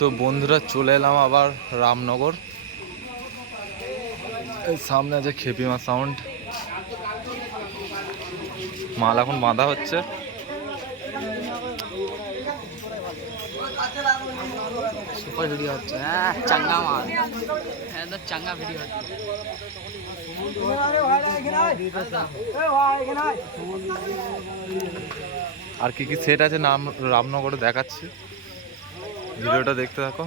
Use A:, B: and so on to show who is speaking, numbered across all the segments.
A: তো বন্ধুরা চলে এলাম আবার রামনগর। সামনে আছে খেপিমা সাউন্ড। মাল এখন বাঁধা হচ্ছে।
B: সুপার ভিডিও হচ্ছে হ্যাঁ চাঙ্গা মাল। হ্যাঁ চাঙ্গা ভিডিও হচ্ছে।
A: আর কি কি সেট আছে নাম রামনগরে দেখাচ্ছি। ভিডিওটা দেখতে থাকো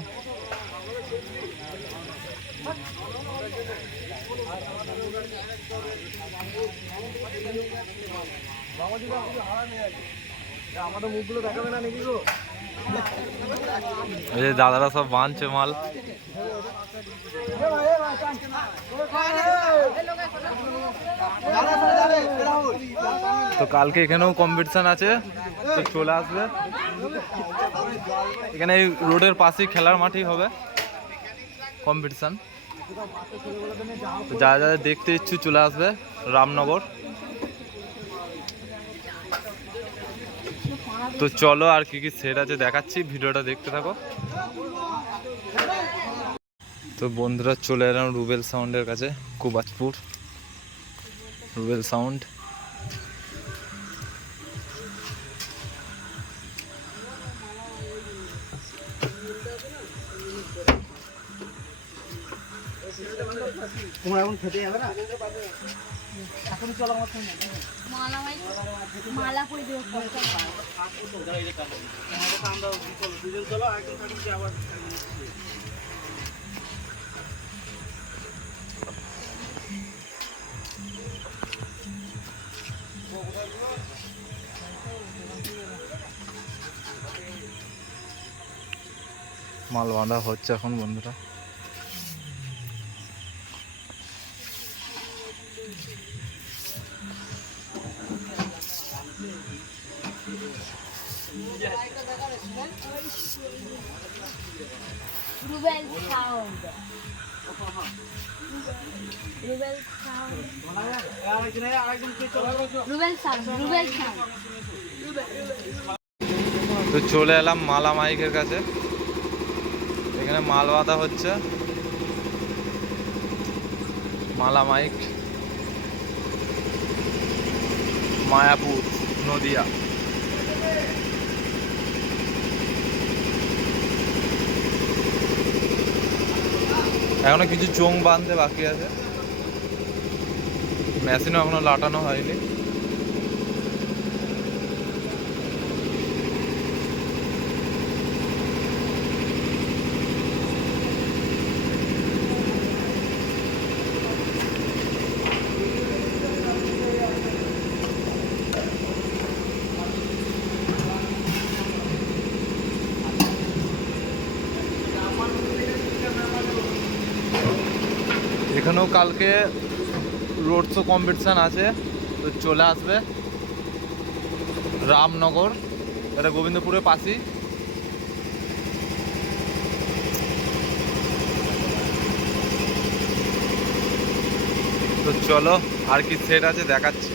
C: আমাদের মুখগুলো দেখাবে না নাকি গো
A: এই যে দাদারা সব বাঁধছে মাল তো কালকে এখানেও কম্পিটিশন আছে, তো চলে আসবে। এখানে এই রোডের পাশেই খেলার মাঠেই হবে কম্পিটিশন যা যা দেখতে ইচ্ছু চলে আসবে, রামনগর। তো চলো আর কি কি সেট আছে দেখাচ্ছি, ভিডিওটা দেখতে থাকো। তো বন্ধুরা চলে এলাম রুবেল সাউন্ডের কাছে, কুবাজপুর। রুবেল সাউন্ড
C: তোমরা এখন খেতে যাবে না?
D: মালা দেবো
C: আমরা চলো দুজন চলো একদম থাকি আবার
A: মাল বাঁধা হচ্ছে এখন বন্ধুরা।
D: রুবেল সাউন্ড
A: তো চলে এলাম মালা মাইকের কাছে। এখানে মাল বাঁধা হচ্ছে। মালা মাইক। মায়াপুর, নদিয়া। এখনও কিছু চোং বাঁধতে বাকি আছে। মেশিনও এখনও লাটানো হয়নি। এখানেও কালকে রোড শো কম্পিটিশান আছে, তো চলে আসবে। রামনগর, এটা গোবিন্দপুরের পাশেই। তো চলো, আর কি সেট আছে দেখাচ্ছি।